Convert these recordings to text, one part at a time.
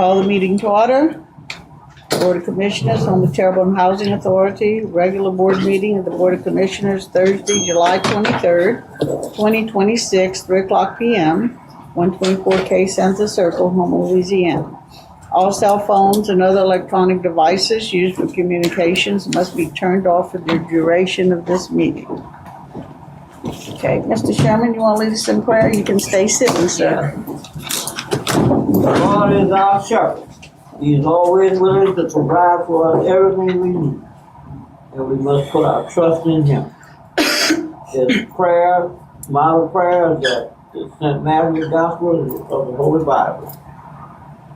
Call the meeting to order. Board of Commissioners on the Terrebonne Housing Authority, regular board meeting of the Board of Commissioners Thursday, July 23rd, 2026, 3:00 p.m., 124K Center Circle, Houma, Louisiana. All cell phones and other electronic devices used for communications must be turned off for the duration of this meeting. Okay, Mr. Sherman, you want to lead us in prayer? You can stay sitting, sir. The Lord is our shepherd. He is always willing to provide for us everything we need. And we must put our trust in Him. His prayer, model prayer that is St. Matthew's Gospel of the Holy Bible.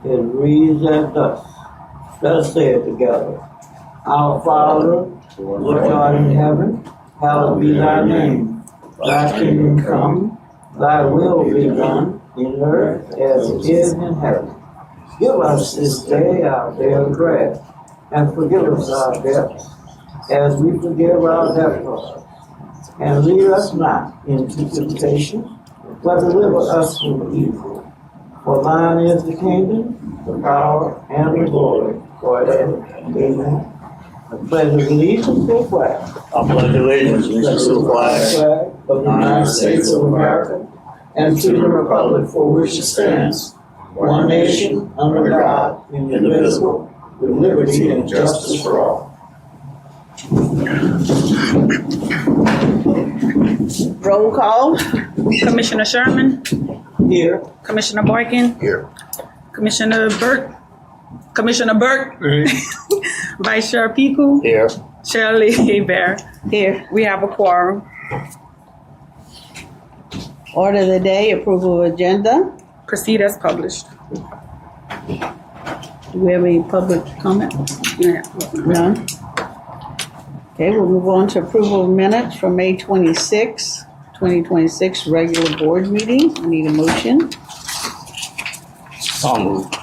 It reads as thus. Let us say it together. Our Father, which art in heaven, hallowed be thy name. Thy kingdom come, thy will be done in earth as it is in heaven. Give us this day our daily bread, and forgive us our debts, as we forgive our debtors. And lead us not into temptation, but deliver us from evil. For thine is the kingdom, the power, and the glory, forever. Amen. I pledge allegiance to the flag. I pledge allegiance to the flag Of the United States of America, and to the republic for which it stands, one nation, under God, indivisible, with liberty and justice for all. Roll call. Commissioner Sherman, Here. Commissioner Boykin, here. Commissioner Burke, Vice Chair Piku, Here. Shirley Hebert. Here. We have a quorum. Order of the day, approval of agenda. Proceed as published. Do we have any public comment? Yeah. None? Okay, we'll move on to approval of minutes from May 26, 2026, regular board meeting. I need a motion. So moved.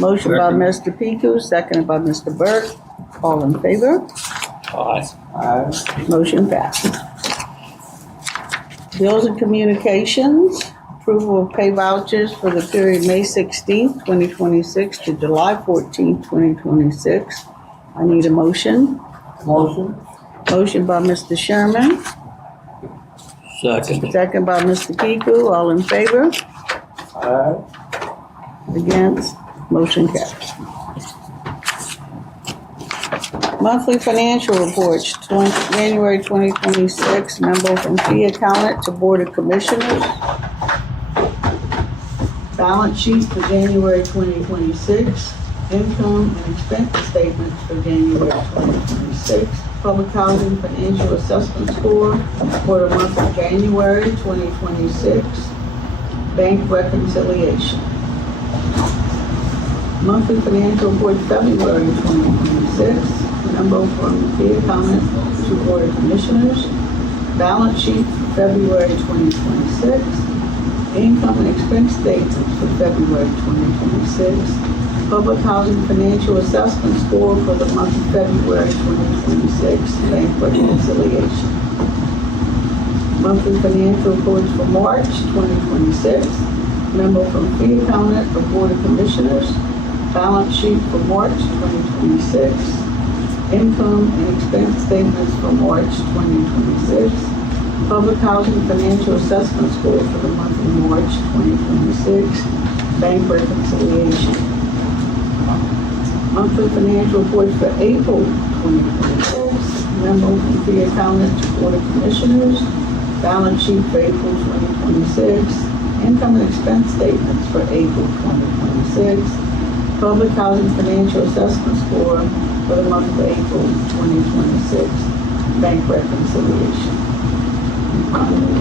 Motion by Mr. Piku, seconded by Mr. Burke. All in favor? Aye. Motion passed. Bills and communications, approval of pay vouchers for the period May 16th, 2026 to July 14th, 2026. I need a motion. Motion. Motion by Mr. Sherman, Second. second by Mr. Piku. All in favor? Aye. Against? Motion carries. Monthly financial reports, January 2026, memo from fee accountant to Board of Commissioners. Balance sheet for January 2026, income and expense statements for January 2026, public housing financial assessment score for the month of January 2026, bank reconciliation. Monthly financial report February 2026, memo from fee accountant to Board of Commissioners, balance sheet for February 2026, income and expense statements for February 2026, public housing financial assessment score for the month of February 2026, bank reconciliation. Monthly financial reports for March 2026, memo from fee accountant for Board of Commissioners, balance sheet for March 2026, income and expense statements for March 2026, public housing financial assessment score for the month of March 2026, bank reconciliation. Monthly financial reports for April 2026, memo from fee accountant to Board of Commissioners, balance sheet for April 2026, income and expense statements for April 2026, public housing financial assessment score for the month of April 2026, bank reconciliation.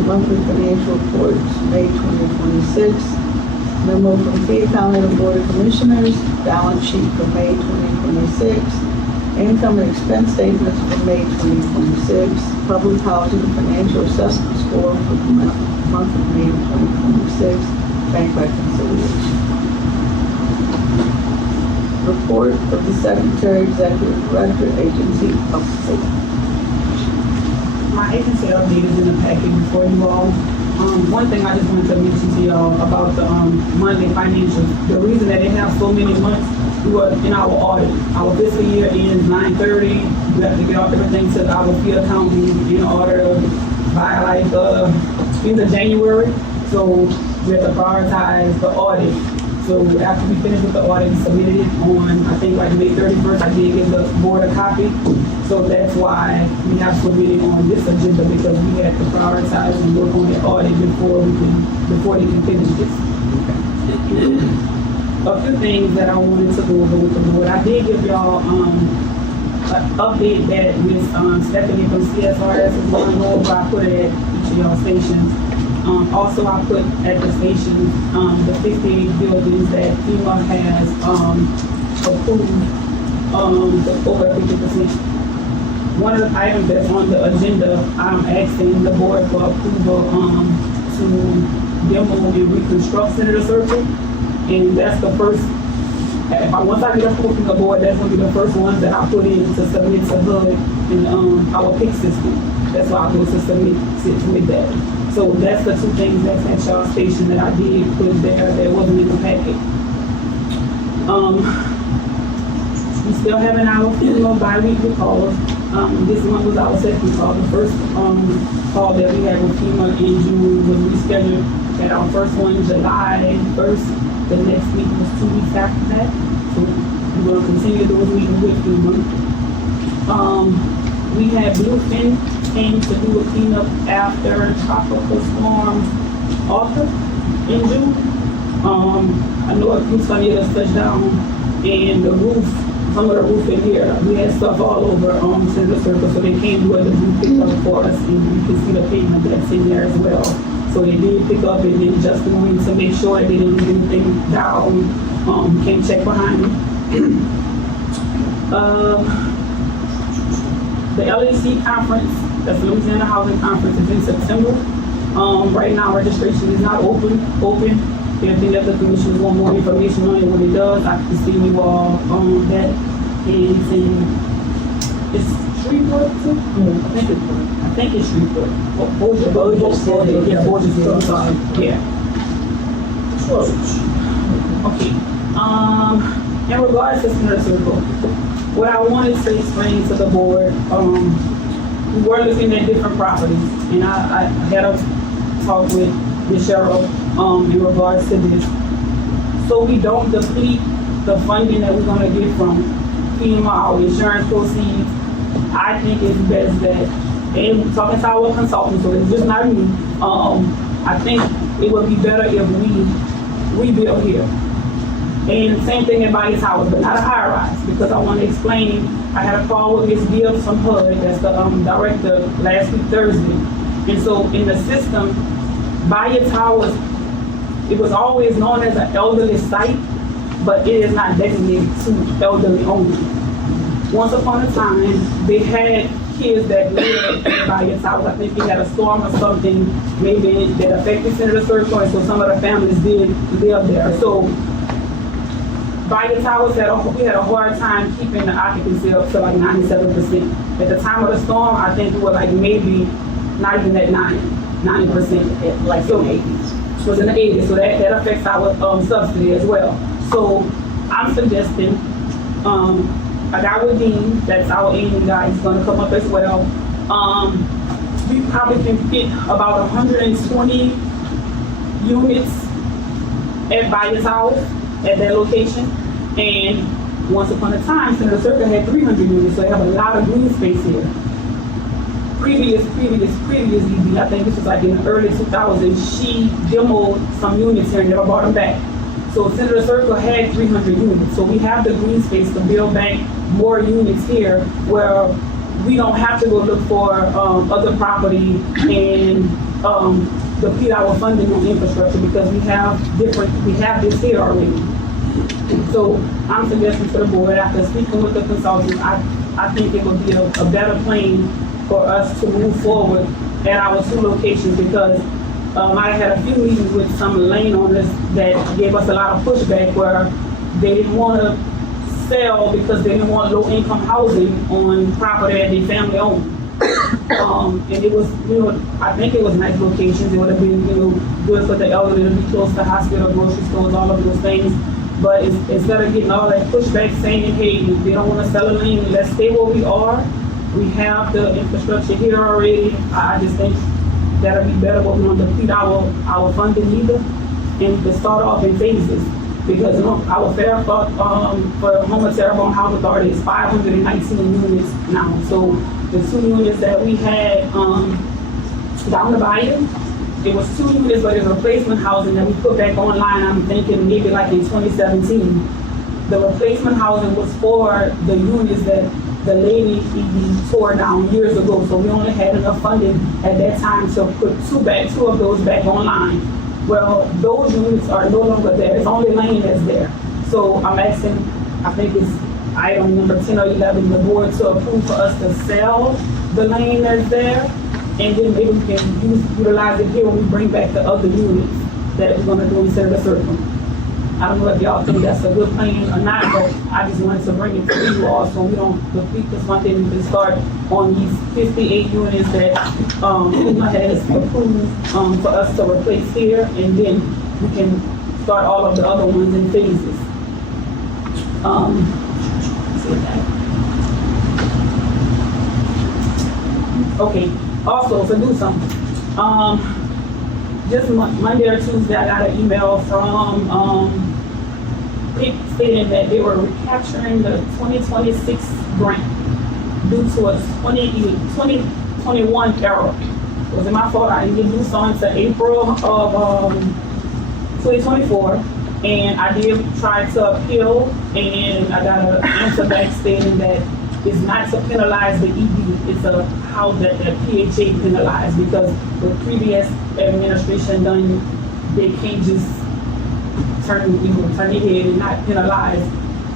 Monthly financial reports, May 2026, memo from fee accountant and Board of Commissioners, balance sheet for May 2026, income and expense statements for May 2026, public housing financial assessment score for the month of May 2026, bank reconciliation. Report of the Secretary, Executive Director, Agency Update. My agency update is in the packet before you all. One thing I just wanted to mention to y'all about the monthly financials. The reason that they have so many months, we were in our audit. Our fiscal year ends 9/30. We have to get off everything to our fee account in order by like end of January. So we have to prioritize the audit. So after we finished with the audit, we submitted it on, I think like May 31st, I did give the board a copy. So that's why we have submitted on this agenda, because we had to prioritize and work on the audit before they can finish this. A few things that I wanted to go over with the board. I did give y'all an update that Ms. Stephanie from CSRS is going over. I put it at each of y'all stations. Also, I put at the station the 58 buildings that FEMA has approved for over 50%. One of the items that's on the agenda, I'm asking the board for approval to demo and reconstruct Senator Circle. And that's the first, once I get approval from the board, that's going to be the first ones that I put in to submit to HUD in our PIC system. That's why I go to submit that. So that's the two things that's at y'all station that I did put there that wasn't in the packet. We still having our bi-weekly calls. This one was our second call. The first call that we had with FEMA in June was rescheduled. Had our first one July 1st. The next meeting was 2 weeks after that. So we're going to continue those meetings with FEMA. We had Bluefin came to do a cleanup after Tropical Storm Arthur in June. I know a few tornadoes touched down, and the roof, some of the roof in here, we had stuff all over Senator Circle, so they came to the roof pick up for us, and you can see the pavement that's in there as well. So they did pick up, and then Justin went to make sure they didn't leave anything down. Came check behind me. The LAC conference, that's the Louisiana Housing Conference, is in September. Right now registration is not open. If the other commissioners want more information on it, when it does, I can see you all on that. It's in, it's Shreveport too? I think it's Shreveport. Yeah, yeah. Okay. In regards to Senator Circle, what I wanted to explain to the board, we were looking at different properties, and I had a talk with the sheriff in regards to this. So we don't deplete the funding that we're going to get from FEMA, our insurance proceeds. I think it's best that, and talking to our consultants, so it's just not me, I think it would be better if we rebuild here. And same thing in Bayou Towers, but not a high rise, because I want to explain. I had a call with Ms. Gibbs from HUD, that's the director, last week Thursday. And so in the system, Bayou Towers, it was always known as an elderly site, but it is not designated to elderly only. Once upon a time, they had kids that lived in Bayou Towers. I think they had a storm or something, maybe that affected Senator Circle, and so some of the families did live there. So Bayou Towers we had a hard time keeping the occupancy up to like 97%. At the time of the storm, I think we were like maybe not even at 90%. Like so, 80s. It was in the 80s, so that affects our subsidy as well. So I'm suggesting a guy with Dean, that's our A&E guy, he's gonna come up as well. We probably can fit about 120 units at Bayou Towers at that location. And once upon a time, Senator Circle had 300 units, so they have a lot of green space here. Previously, I think this was like in the early 2000s, she demoed some units here and never brought them back. So Senator Circle had 300 units. So we have the green space to build back more units here where we don't have to go look for other property and deplete our funding on infrastructure, because we have this here already. So I'm suggesting to the board, after speaking with the consultants, I think it would be a better plan for us to move forward at our two locations, because I had a few meetings with some landowners that gave us a lot of pushback where they didn't want to sell because they didn't want low-income housing on property that they family owned. And it was, I think it was nice locations. It would have been, good for the elderly to be close to hospital, grocery stores, all of those things. But instead of getting all that pushback saying, hey, they don't want to sell a lane, let's stay where we are. We have the infrastructure here already. I just think that'll be better, but we don't deplete our funding either. And to start off in phases. Because our fair thought for Houma Terrebonne Housing Authority is 519 units now. So the 2 units that we had down the bayou, it was 2 units, but it was replacement housing that we put back online. I'm thinking maybe like in 2017. The replacement housing was for the units that the lady tore down years ago. So we only had enough funding at that time to put 2 of those back online. Well, those units are no longer there. It's only lane that's there. So I'm asking, I think it's item number 10 or 11, the board to approve for us to sell the lane that's there. And then maybe we can utilize it here when we bring back the other units that we're gonna do instead of the circle. I don't know if y'all think that's a good plan or not, but I just wanted to bring it to you all so we don't deplete this one thing. We can start on these 58 units that Houma has approved for us to replace here, and then we can start all of the other ones in phases. Okay, also to do something. Just Monday or Tuesday, I got an email from people stating that they were recapturing the 2026 grant due to a 2021 error. Was it my fault? I didn't do so until April of 2024, and I did try to appeal, and I got an answer back stating that it's not to penalize the ED, it's how the PHA penalized, because the previous administration done, they can't just turn their head and not penalize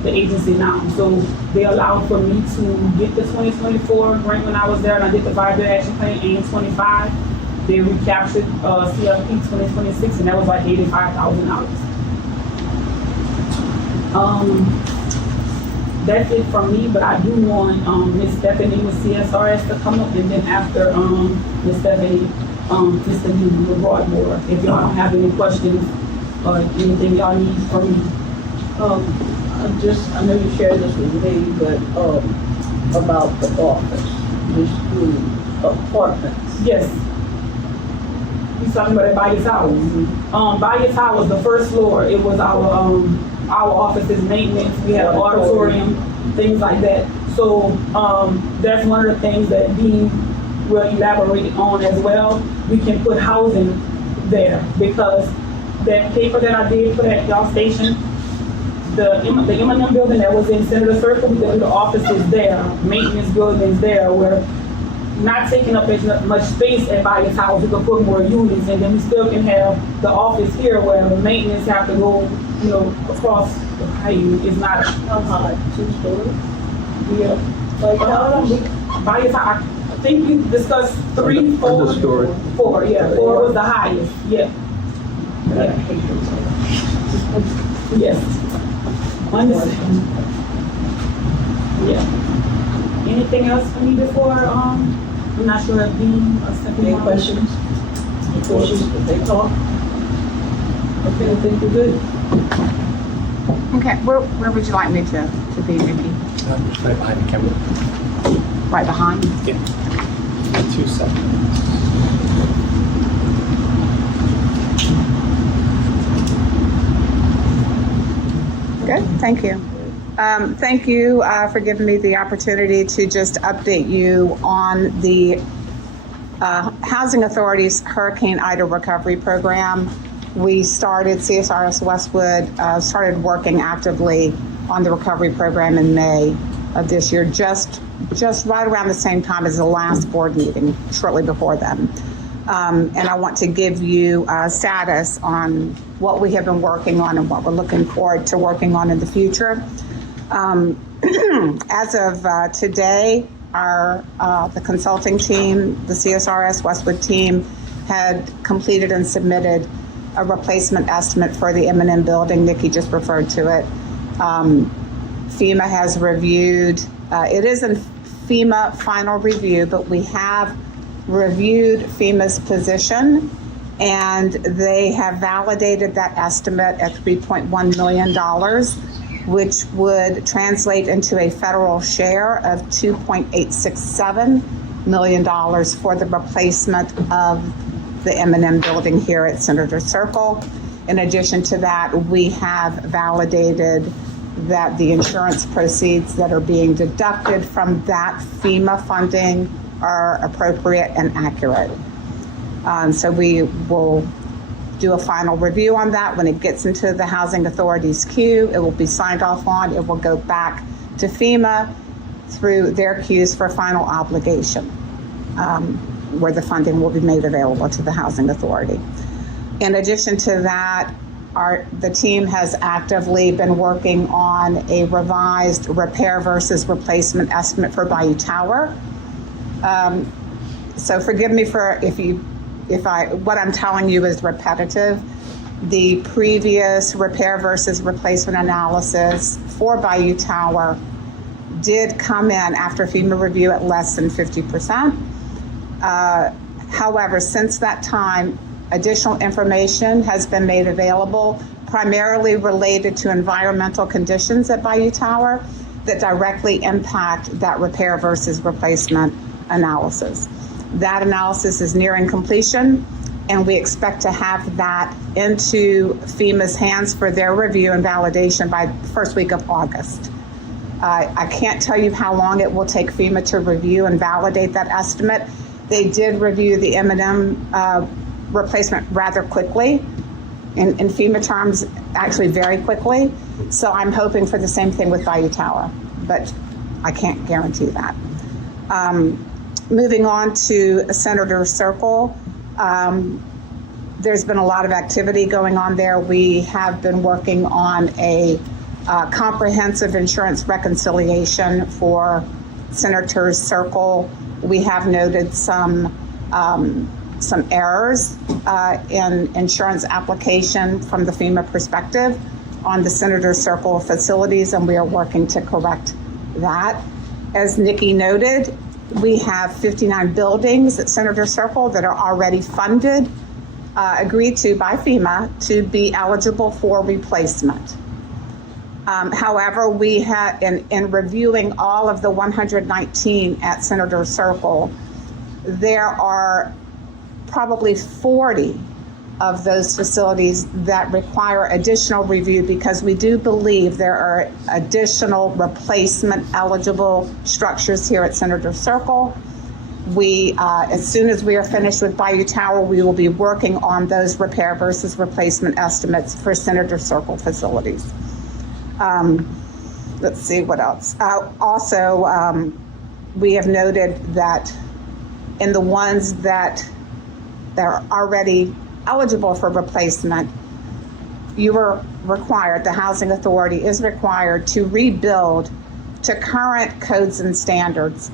the agency now. So they allowed for me to get the 2024 grant when I was there, and I did the 5-year action plan and 25. They recaptured CFP 2026, and that was like $85,000. That's it from me, but I do want Ms. Stephanie with CSRS to come up, and then after Ms. Stephanie, Mr. Newman with Broadmoor, if y'all don't have any questions or anything y'all need from me. I know you shared this with me, but about the office, this new apartments. Yes. You talking about it by your towers? By your towers, the first floor, it was our office's maintenance. We had an auditorium, things like that. So that's one of the things that Dean will elaborate on as well. We can put housing there because that paper that I did put at y'all station, the M&M building that was in Senator Circle, the office is there, maintenance buildings there. We're not taking up as much space at Bayou Towers. We can put more units, and then we still can have the office here where the maintenance have to go, across the bayou. It's not How high? 2 stories? yeah. Like how? Bayou Towers, I think we discussed 3, 4, Understory. 4. Yeah, 4 was the highest. Yeah. Yes. Understand. Yeah. Anything else for me before, I'm not sure if Dean or Stephanie. Any questions? Any questions? Did they talk? Okay, I think we're good. Okay, where would you like me to be, Vicki? Right behind the camera. Right behind? Yeah. 2 seconds. Good, thank you. Thank you for giving me the opportunity to just update you on the Housing Authority's Hurricane Ida Recovery Program. We started, CSRS Westwood started working actively on the recovery program in May of this year, just right around the same time as the last board meeting, shortly before then. And I want to give you a status on what we have been working on and what we're looking forward to working on in the future. As of today, the consulting team, the CSRS Westwood team, had completed and submitted a replacement estimate for the M&M building. Nikki just referred to it. FEMA has reviewed. It is in FEMA final review, but we have reviewed FEMA's position, and they have validated that estimate at $3.1 million, which would translate into a federal share of $2.867 million for the replacement of the M&M building here at Senator Circle. In addition to that, we have validated that the insurance proceeds that are being deducted from that FEMA funding are appropriate and accurate. So we will do a final review on that. When it gets into the Housing Authority's queue, it will be signed off on. It will go back to FEMA through their queues for final obligation, where the funding will be made available to the Housing Authority. In addition to that, the team has actively been working on a revised repair versus replacement estimate for Bayou Tower. So forgive me for what I'm telling you is repetitive. The previous repair versus replacement analysis for Bayou Tower did come in after FEMA review at less than 50%. However, since that time, additional information has been made available, primarily related to environmental conditions at Bayou Tower that directly impact that repair versus replacement analysis. That analysis is nearing completion, and we expect to have that into FEMA's hands for their review and validation by the first week of August. I can't tell you how long it will take FEMA to review and validate that estimate. They did review the M&M replacement rather quickly, in FEMA terms, actually very quickly. So I'm hoping for the same thing with Bayou Tower, but I can't guarantee that. Moving on to Senator Circle, there's been a lot of activity going on there. We have been working on a comprehensive insurance reconciliation for Senator Circle. We have noted some errors in insurance application from the FEMA perspective on the Senator Circle facilities, and we are working to correct that. As Nikki noted, we have 59 buildings at Senator Circle that are already funded, agreed to by FEMA to be eligible for replacement. However, we have, in reviewing all of the 119 at Senator Circle, there are probably 40 of those facilities that require additional review because we do believe there are additional replacement eligible structures here at Senator Circle. We, as soon as we are finished with Bayou Tower, we will be working on those repair versus replacement estimates for Senator Circle facilities. Let's see what else. Also, we have noted that in the ones that are already eligible for replacement, you are required, the Housing Authority is required to rebuild to current codes and standards.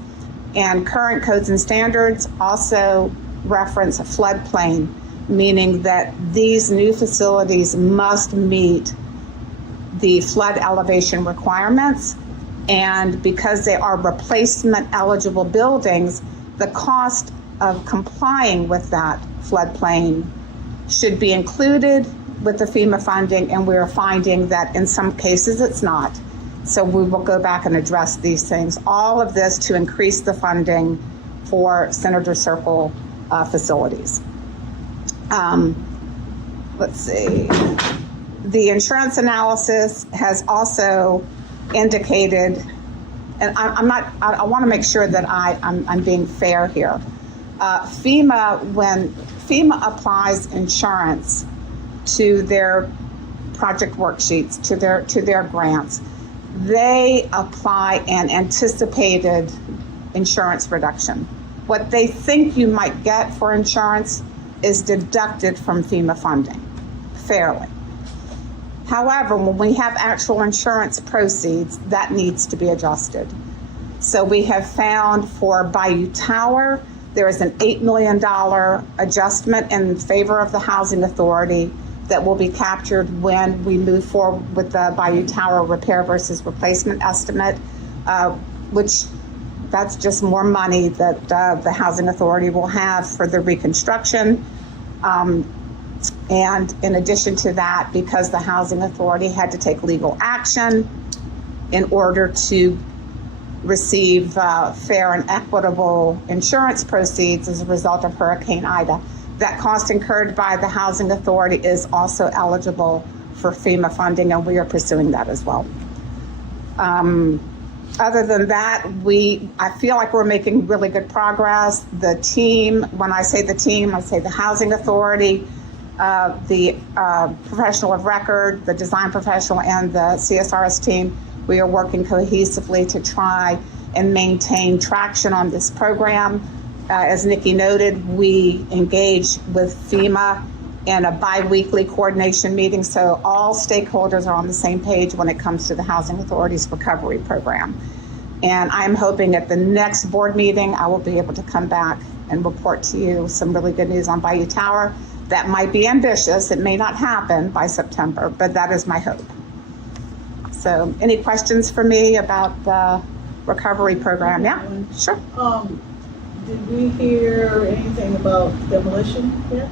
And current codes and standards also reference a floodplain, meaning that these new facilities must meet the flood elevation requirements. And because they are replacement eligible buildings, the cost of complying with that floodplain should be included with the FEMA funding, and we're finding that in some cases it's not. So we will go back and address these things. All of this to increase the funding for Senator Circle facilities. Let's see. The insurance analysis has also indicated, and I want to make sure that I'm being fair here. FEMA, when FEMA applies insurance to their project worksheets, to their grants, they apply an anticipated insurance reduction. What they think you might get for insurance is deducted from FEMA funding fairly. However, when we have actual insurance proceeds, that needs to be adjusted. So we have found for Bayou Tower, there is an $8 million adjustment in favor of the Housing Authority that will be captured when we move forward with the Bayou Tower repair versus replacement estimate, which That's just more money that the Housing Authority will have for the reconstruction. And in addition to that, because the Housing Authority had to take legal action in order to receive fair and equitable insurance proceeds as a result of Hurricane Ida, that cost incurred by the Housing Authority is also eligible for FEMA funding, and we are pursuing that as well. Other than that, I feel like we're making really good progress. The team, when I say the team, I say the Housing Authority, the professional of record, the design professional, and the CSRS team. We are working cohesively to try and maintain traction on this program. As Nikki noted, we engage with FEMA in a bi-weekly coordination meeting, so all stakeholders are on the same page when it comes to the Housing Authority's recovery program. And I'm hoping at the next board meeting, I will be able to come back and report to you some really good news on Bayou Tower. That might be ambitious. It may not happen by September, but that is my hope. So any questions for me about the recovery program? Yeah, sure. Did we hear anything about demolition yet?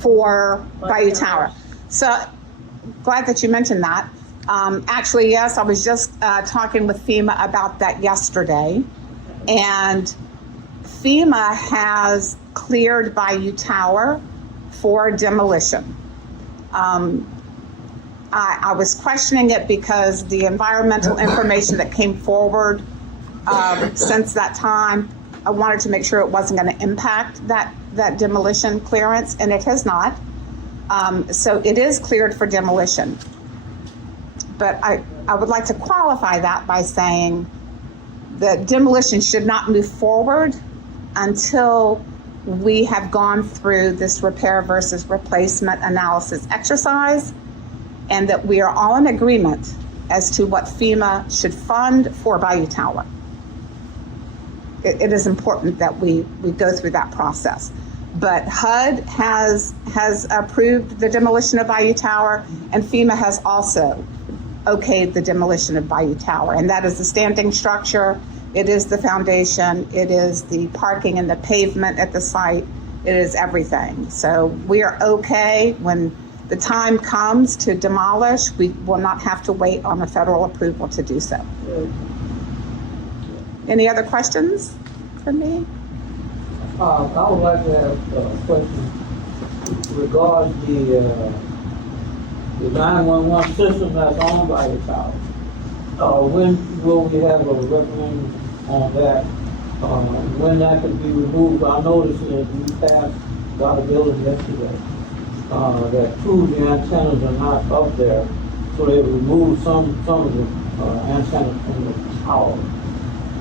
For Bayou Tower. So glad that you mentioned that. Actually, yes, I was just talking with FEMA about that yesterday. And FEMA has cleared Bayou Tower for demolition. I was questioning it because the environmental information that came forward since that time, I wanted to make sure it wasn't going to impact that demolition clearance, and it has not. So it is cleared for demolition. But I would like to qualify that by saying that demolition should not move forward until we have gone through this repair versus replacement analysis exercise, and that we are all in agreement as to what FEMA should fund for Bayou Tower. It is important that we go through that process. But HUD has approved the demolition of Bayou Tower, and FEMA has also okayed the demolition of Bayou Tower. And that is the standing structure, it is the foundation, it is the parking and the pavement at the site, it is everything. So we are okay. When the time comes to demolish, we will not have to wait on a federal approval to do so. Any other questions for me? I would like to have a question regarding the 911 system that's owned by the tower. When will we have a referendum on that? When that could be removed? I noticed that you got a building yesterday that two of the antennas are not up there, so they removed some of the antennas from the tower.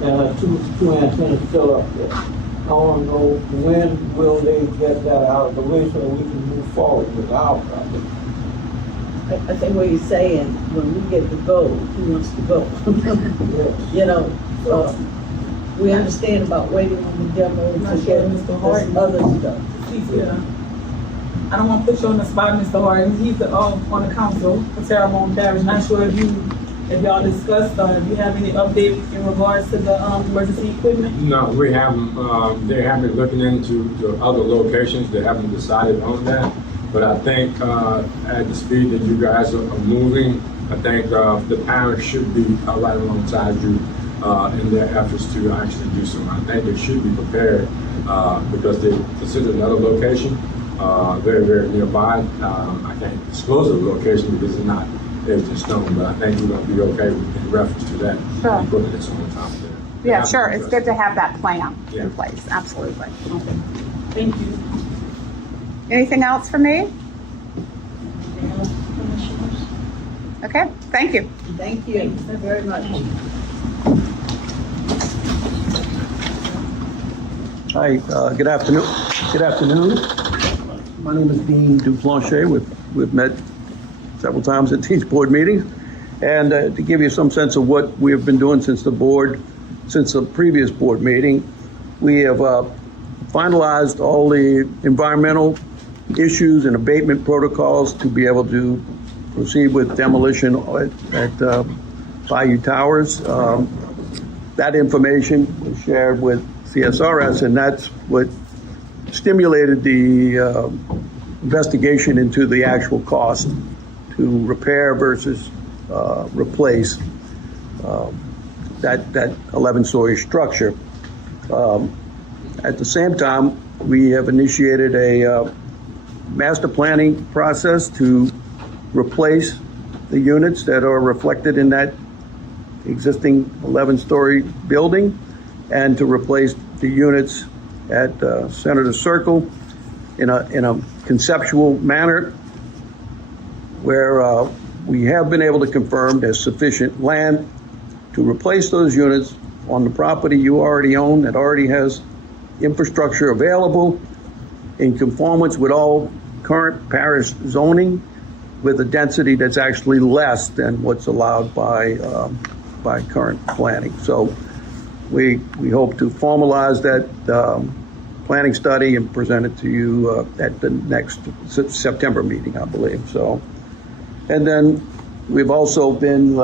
And two antennas still up there. I want to know, when will they get that out of the way so that we can move forward with our project? I think what he's saying, when we get the go, he wants to go. Yes. You know, we understand about waiting on the demo to get this other stuff. I don't want to put you on the spot, Mr. Harden. He's on the council for Terrebonne Parish. Not sure if y'all discussed or if you have any update in regards to the emergency equipment. No, we haven't. They haven't looking into the other locations. They haven't decided on that. But I think at the speed that you guys are moving, I think the parents should be right alongside you in their efforts to actually do something. I think they should be prepared because they consider another location very, very nearby. I can't disclose the location because it's not edged in stone, but I think we're going to be okay in reference to that. Sure. And putting this on top of that. Yeah, sure. It's good to have that plan Yeah. in place. Absolutely. Okay. Thank you. Anything else for me? Okay, thank you. Thank you very much. Hi, good afternoon. Good afternoon. My name is Dean Duplanche. We've met several times at these board meetings. And to give you some sense of what we have been doing since the previous board meeting, we have finalized all the environmental issues and abatement protocols to be able to proceed with demolition at Bayou Towers. that information was shared with CSRS, and that's what stimulated the investigation into the actual cost to repair versus replace that 11-story structure. At the same time, we have initiated a master planning process to replace the units that are reflected in that existing 11-story building, and to replace the units at Senator Circle in a conceptual manner where we have been able to confirm there's sufficient land to replace those units on the property you already own that already has infrastructure available in conformance with all current parish zoning, with a density that's actually less than what's allowed by current planning. So we hope to formalize that planning study and present it to you at the next September meeting, I believe. So, and then we've also been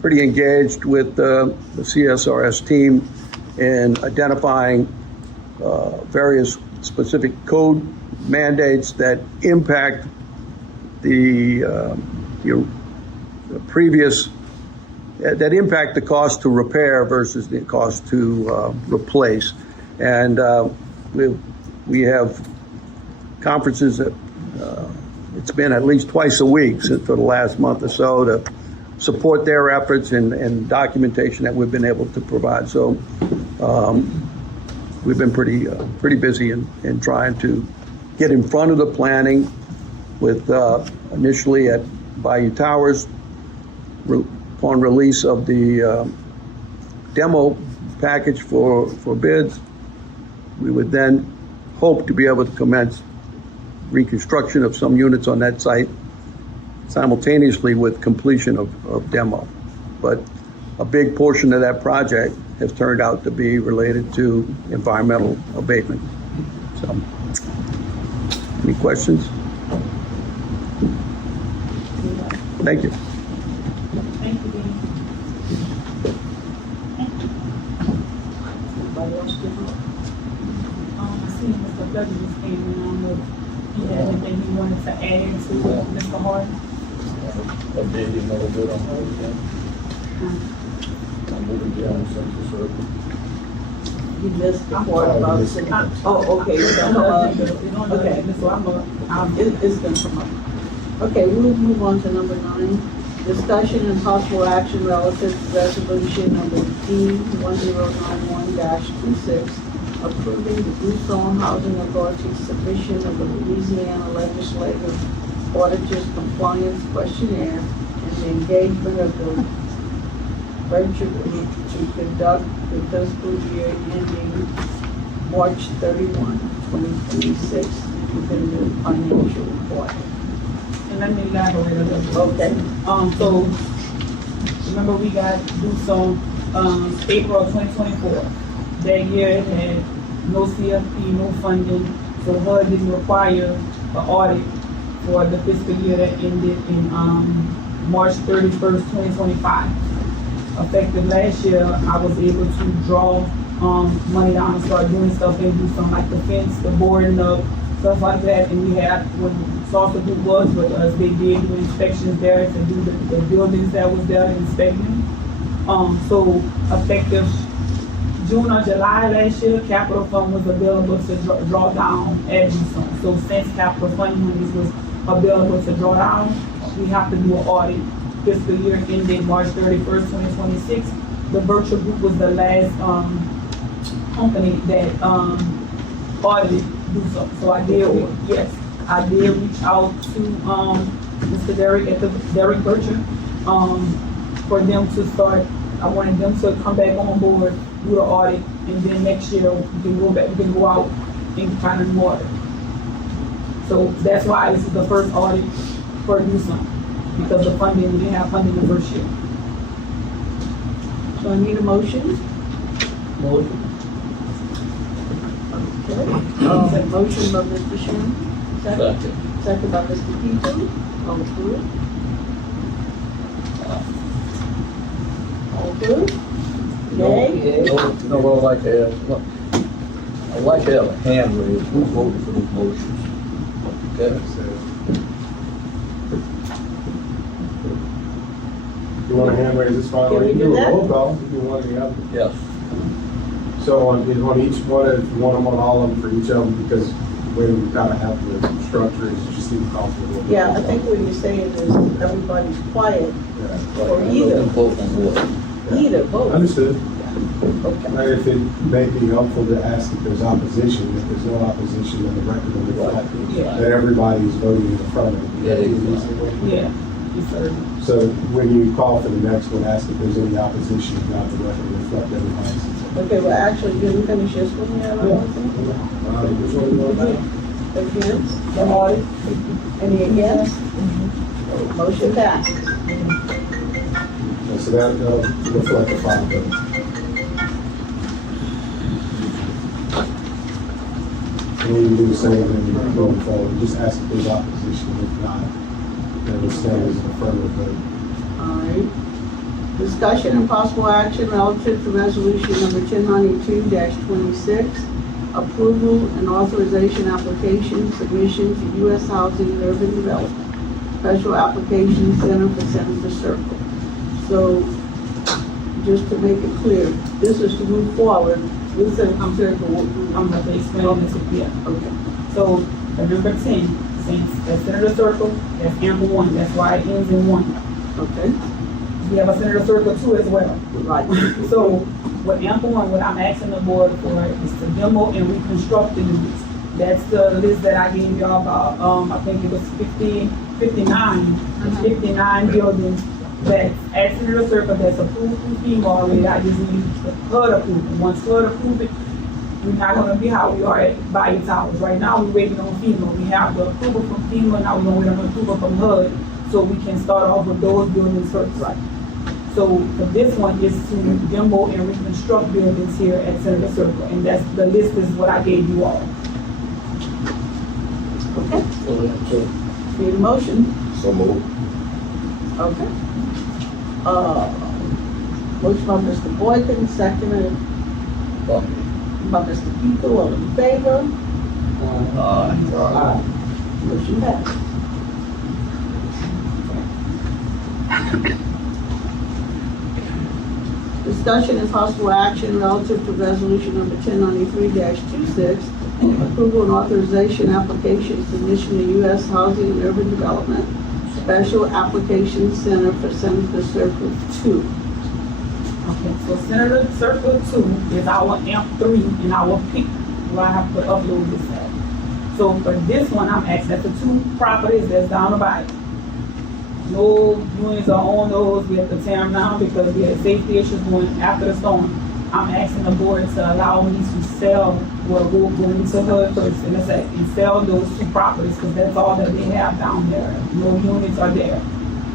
pretty engaged with the CSRS team in identifying various specific code mandates that impact the previous, that impact the cost to repair versus the cost to replace. And we have conferences that it's been at least twice a week for the last month or so to support their efforts and documentation that we've been able to provide. So we've been pretty busy in trying to get in front of the planning with initially at Bayou Towers, upon release of the demo package for bids. We would then hope to be able to commence reconstruction of some units on that site simultaneously with completion of demo. But a big portion of that project has turned out to be related to environmental abatement. So, any questions? Thank you. Thank you, Dean. Anybody else? I see Mr. Douglas came in. I don't know if he had anything he wanted to add to Mr. Hart. But they didn't know good on her again. I'm moving down Central Circle. You missed the part about the, oh, okay. It's on the agenda, so It's gonna come up. Okay, we'll move on to number 9. Discussion and possible action relative to resolution number D1091-26, approving the Broussard Housing Authority's submission of the Louisiana Legislative Auditor's Compliance Questionnaire and the engagement of the virtual group to conduct the fiscal year ending March 31, 2026, within the financial report. And let me elaborate a little bit. Okay. So, remember we got due some, April of 2024. That year it had no CFP, no funding, so HUD didn't require an audit for the fiscal year that ended in, March 31st, 2025. Effective last year, I was able to draw, money down and start doing stuff and do something like the fence, the boarding up, stuff like that. And we had, when Salsa Group was with us, they did do inspections there to do the buildings that was there, inspecting. So effective June or July last year, capital fund was available to draw down at Broussard. So since capital fund monies was available to draw down, we have to do an audit. Fiscal year ending March 31st, 2026. The virtual group was the last company that audited Broussard. So I did, I did reach out to Mr. Derek at the Derek Bircher for them to start. I wanted them to come back on board, do the audit, and then next year we can go back, we can go out and kind of audit. So that's why this is the first audit for Broussard, because the funding, we didn't have funding the first year. So I need a motion. Motion. Okay. Motion by Mr. Sherman. Second. Second by Mr. Tito. All approved? All approved? Yay? No, what I'd like to ask, look, I'd like to have a hand raised, who voted for these motions? Okay? You want a hand raise this far? Can we do that? Roll call, you do one or the other. Yes. So on each one, if you want them on all of them for each of them, because the way we kind of have the structure is just even comfortable. Yeah, I think what you're saying is everybody's quiet, Yeah. or either, Vote on what? either vote. Understood. Okay. And if it may be helpful to ask if there's opposition, if there's no opposition, then the record will reflect Yeah. that everybody's voting in the front of it. Yeah, Yeah, you heard. So when you call for the next one, ask if there's any opposition, if not, the record will reflect everybody's. Okay, well, actually, didn't finish this one yet, I don't think. Which one you want now? Against, the audit, any against? Motion passed. So that reflect the 5 votes. And you can do the same when you going forward, just ask if there's opposition, if not, then it stands as an affirmative vote. All right. Discussion and possible action relative to resolution number 1092-26, approval and authorization application submission to U.S. Housing and Urban Development, Special Application Center for Senator Circle. So, just to make it clear, this is to move forward with the I'm going to explain this again. Okay. So, the number 10, since that's Senator Circle, that's ample 1, that's why it ends in 1. Okay. We have a Senator Circle 2 as well. Right. So, with ample 1, what I'm asking the board for is to demo and reconstruct the units. That's the list that I gave y'all about, I think it was 59 buildings that at Senator Circle that's approved through FEMA already. I just need the HUD approval. Once HUD approves it, we're not gonna be how we are at Bayou Towers. Right now, we're waiting on FEMA. We have the approval from FEMA, now we're gonna wait on the approval from HUD, so we can start off with those buildings first. Right. So for this one is to demo and reconstruct buildings here at Senator Circle, and that's, the list is what I gave you all. Okay. So, Need a motion? so move. Okay. Motion by Mr. Boykin, seconded by Mr. Pico, all in favor? Aye. Motion passed. Discussion and possible action relative to resolution number 1093-26, approval and authorization application submission to U.S. Housing and Urban Development, Special Application Center for Senator Circle 2. Okay, so Senator Circle 2 is our AMP3 and our PIC, where I have to upload this at. So for this one, I'm asking that the 2 properties that's down the bottom. No units are on those, we have to tear them down because we had safety issues going after the storm. I'm asking the board to allow me to sell, well, we'll go into HUD first in a second, and sell those 2 properties, because that's all that they have down there. No units are there.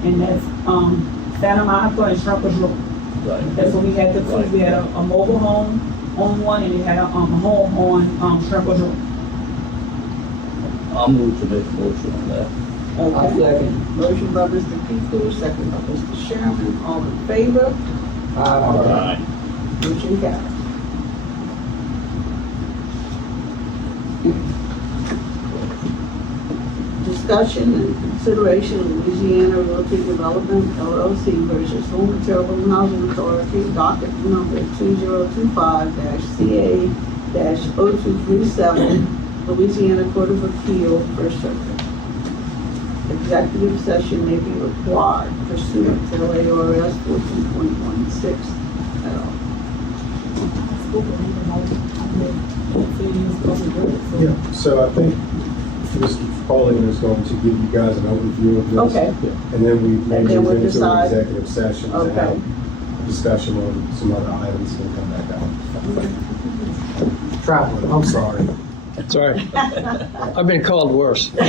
And that's, Santa Monica and Shrimpers Road. Right. That's what we had to do. We had a mobile home on one, and we had a home on Shrimpers Road. I'll move to make a motion on that. Okay. Motion by Mr. Pico, second by Mr. Sherman, all in favor? Aye. Motion carries. Discussion and consideration of Louisiana Realty Development LLC versus Houma Terrebonne Housing Authority, docket number 2025-CA-0237, Louisiana Court of Appeal, First Circuit. Executive session may be required pursuant to LARS 14.16 at all. Yeah, so I think Mr. Pauling is going to give you guys an overview of this. Okay. And then we may And then move we'll into decide. an executive session to Okay. have discussion on some other items and come back out. Traveling, I'm sorry. It's all right. I've been called worse. All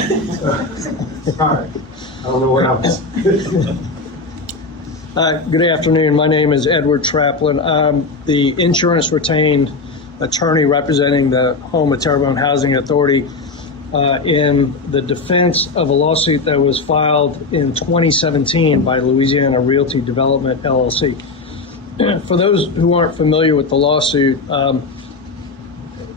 right, I don't know what else. Good afternoon. My name is Edward Traplin. I'm the insurance retained attorney representing the Houma Terrebonne Housing Authority in the defense of a lawsuit that was filed in 2017 by Louisiana Realty Development LLC. For those who aren't familiar with the lawsuit,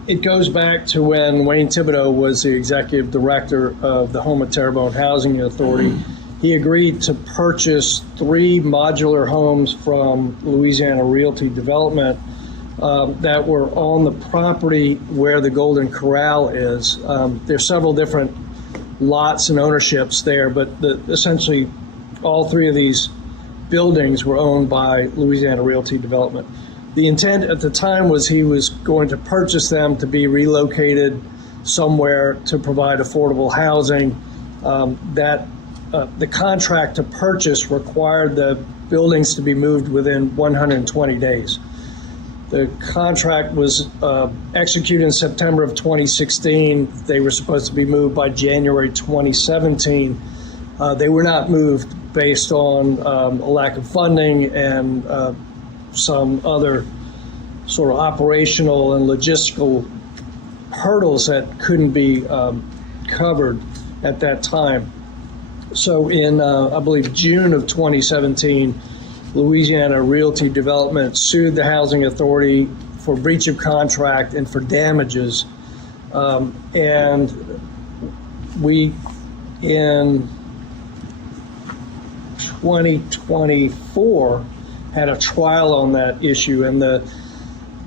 it goes back to when Wayne Thibodeau was the executive director of the Houma Terrebonne Housing Authority. He agreed to purchase 3 modular homes from Louisiana Realty Development that were on the property where the Golden Corral is. There's several different lots and ownerships there, but essentially all 3 of these buildings were owned by Louisiana Realty Development. The intent at the time was he was going to purchase them to be relocated somewhere to provide affordable housing. The contract to purchase required the buildings to be moved within 120 days. The contract was executed in September of 2016. They were supposed to be moved by January 2017. They were not moved based on a lack of funding and some other sort of operational and logistical hurdles that couldn't be covered at that time. So in, I believe, June of 2017, Louisiana Realty Development sued the Housing Authority for breach of contract and for damages. And we, in 2024, had a trial on that issue. And the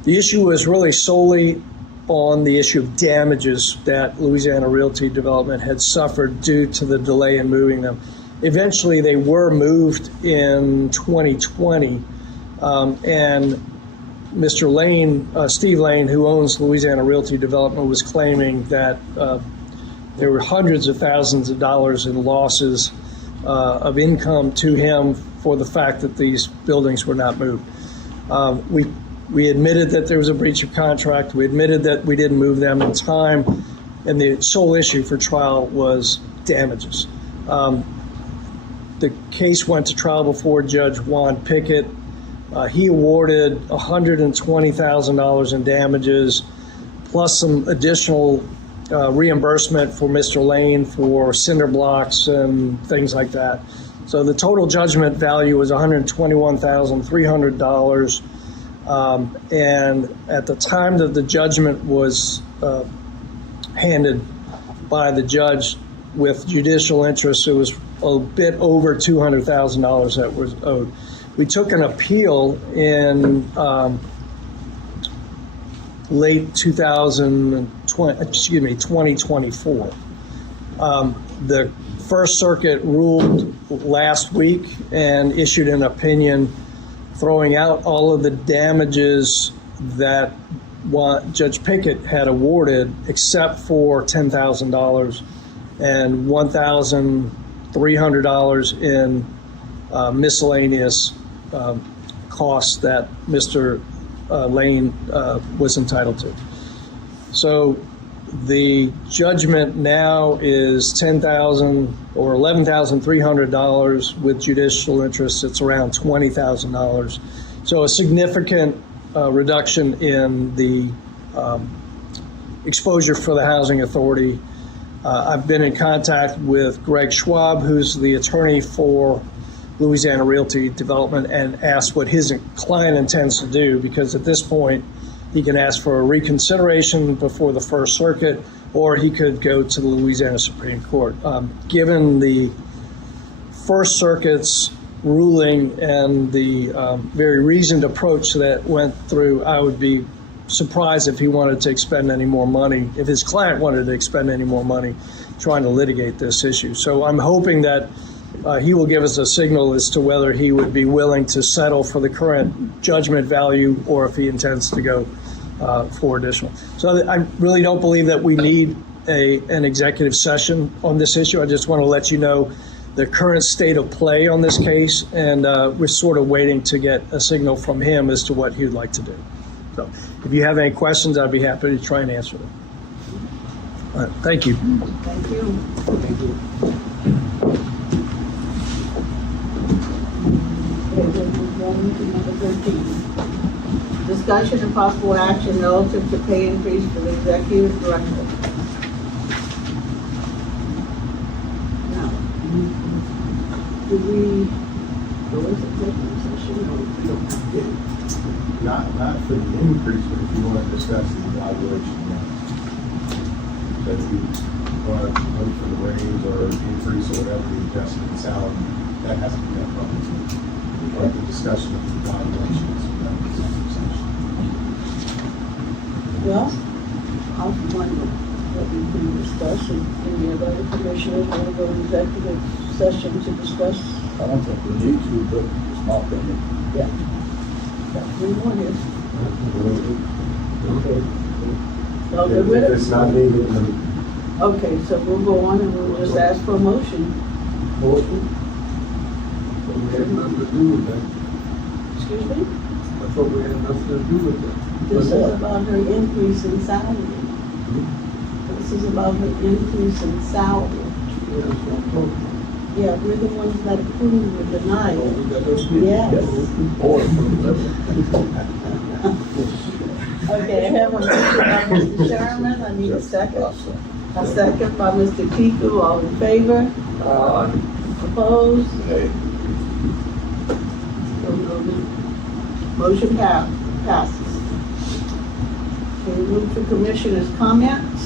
issue was really solely on the issue of damages that Louisiana Realty Development had suffered due to the delay in moving them. Eventually, they were moved in 2020, and Mr. Lane, Steve Lane, who owns Louisiana Realty Development, was claiming that there were hundreds of thousands of dollars in losses of income to him for the fact that these buildings were not moved. We admitted that there was a breach of contract. We admitted that we didn't move them in time, and the sole issue for trial was damages. The case went to trial before Judge Juan Pickett. He awarded $120,000 in damages, plus some additional reimbursement for Mr. Lane for cinder blocks and things like that. So the total judgment value was $121,300. And at the time that the judgment was handed by the judge with judicial interest, it was a bit over $200,000 that was owed. We took an appeal in late 2024. The First Circuit ruled last week and issued an opinion throwing out all of the damages that Judge Pickett had awarded, except for $10,000 and $1,300 in miscellaneous costs that Mr. Lane was entitled to. So the judgment now is $10,000 or $11,300 with judicial interest. It's around $20,000. So a significant reduction in the exposure for the Housing Authority. I've been in contact with Greg Schwab, who's the attorney for Louisiana Realty Development, and asked what his client intends to do, because at this point he can ask for a reconsideration before the First Circuit, or he could go to the Louisiana Supreme Court. Given the First Circuit's ruling and the very reasoned approach that went through, I would be surprised if he wanted to expend any more money, if his client wanted to expend any more money trying to litigate this issue. So I'm hoping that he will give us a signal as to whether he would be willing to settle for the current judgment value or if he intends to go for additional. So I really don't believe that we need an executive session on this issue. I just want to let you know the current state of play on this case, and we're sort of waiting to get a signal from him as to what he would like to do. So if you have any questions, I'd be happy to try and answer them. All right, thank you. Thank you. Okay, we'll move on to number 13. Discussion and possible action relative to pay increase for the executive director. Now, do we go into executive session? Not for the increase, but if you want to discuss the evaluation. That if you want to vote for the raise or increase or whatever the adjustment in salary, that has to be done publicly. But the discussion of the evaluation is done in executive session. Well, I'll wonder what we can discuss, and any of the other commissioners want to go to executive session to discuss. I don't think we need to, but it's my opinion. Yeah. That's what we want is. Okay. Y'all good with If it? it's not needed, then Okay, so we'll go on and we'll just ask for a motion. Motion? But we had nothing to do with that. Excuse me? I thought we had nothing to do with that. This is about her increase in salary. This is about her increase in salary. Yeah, that's what I'm talking about. Yeah, we're the ones that approve or deny Oh, it. we got those people. Yes. Boy, Okay, I have a motion by Mr. Sherman, I need a second. A second by Mr. Kiku, all in favor? Opposed? Hey, Motion passes. Okay, we move to commissioners' comments.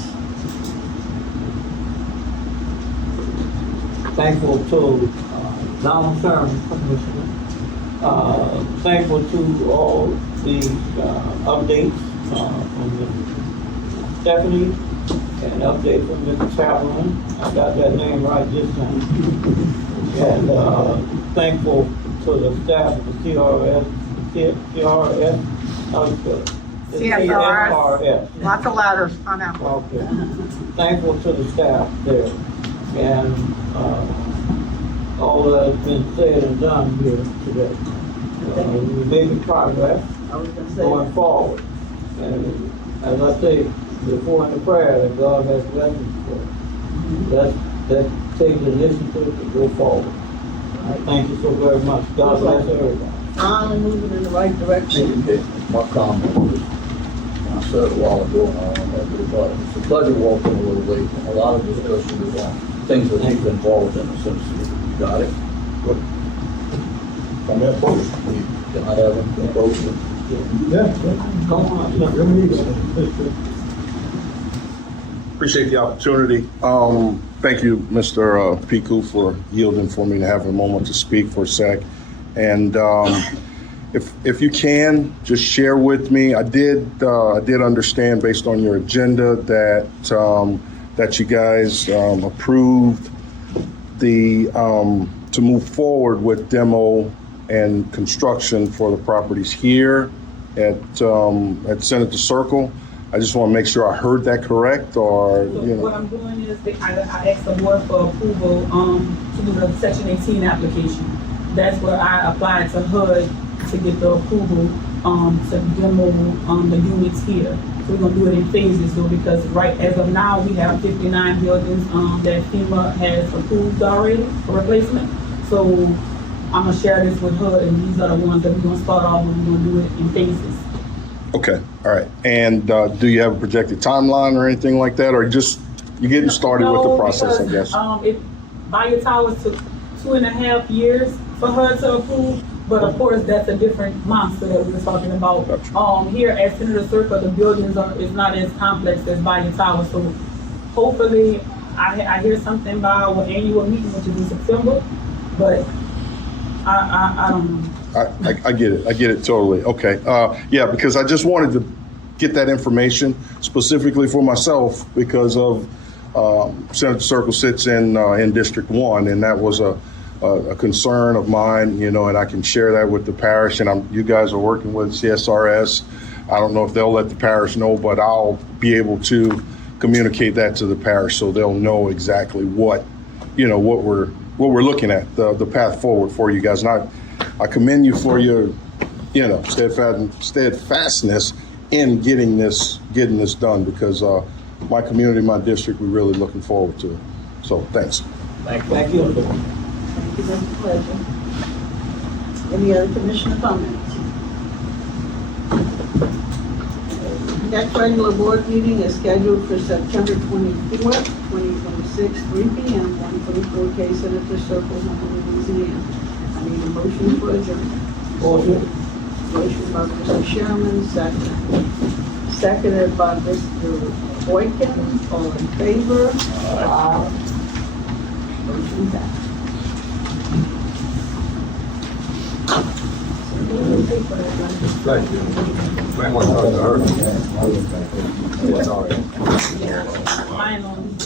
Thankful to Donald Sherman, Commissioner. Thankful to all the updates from Ms. Stephanie and update from Mr. Chaplain. I got that name right this time. And thankful to the staff of the CRS, how do you spell it? The CSRS. Lots of letters, I know. Okay. Thankful to the staff there. And all that has been said and done here today. We're making progress I was gonna say. going forward. And as I say before in the prayer, that God has blessings for us. Let's take the initiative to go forward. Thank you so very much. God bless everybody. I'm moving in the right direction. my comment was, I said a while ago, and I don't know if about it, it's a pleasure walking a little late, and a lot of discussion is on things that he's involved in, since you got it. Good. Come here, post. Can I have him post? yeah. Come on. Really need it. Appreciate the opportunity. Thank you, Mr. Piku, for yielding for me to have a moment to speak for a sec. And if you can, just share with me. I did understand, based on your agenda, that you guys approved the to move forward with demo and construction for the properties here at Senator Circle. I just want to make sure I heard that correct, or, So you know. what I'm doing is I asked the board for approval to do the Section 18 application. That's where I applied to HUD to get the approval to demo the units here. So we're gonna do it in phases though, because right as of now, we have 59 buildings that FEMA has approved already for replacement. So I'm gonna share this with HUD, and these are the ones that we're gonna start off with. We're gonna do it in phases. Okay, all right. And do you have a projected timeline or anything like that, or just you're getting started with the process, I guess? Bayou Towers took 2.5 years for her to approve, but of course that's a different monster that we were talking about. Gotcha. Here at Senator Circle, the buildings is not as complex as Bayou Towers, so hopefully I hear something by our annual meeting, which is in September, but I don't know. I get it. I get it totally. Okay. Yeah, because I just wanted to get that information specifically for myself because of Senator Circle sits in District 1, and that was a concern of mine, you know, and I can share that with the parish. And you guys are working with CSRS. I don't know if they'll let the parish know, but I'll be able to communicate that to the parish so they'll know exactly what we're looking at, the path forward for you guys. And I commend you for your, steadfastness in getting this done, because my community, my district, we're really looking forward to it. So thanks. Thank you. Thank you, Mr. Pleasure. Any other commissioner comments? Next regular board meeting is scheduled for September 24th, 2026, 3 p.m., 144K Senator Circle, Houma, Louisiana. I need a motion for adjournment. Motion. Motion by Mr. Sherman, seconded by Mr. Boykin. All in favor? Aye. Motion passed. Thank you. Might want to talk to her. Yeah, sorry. Mine on.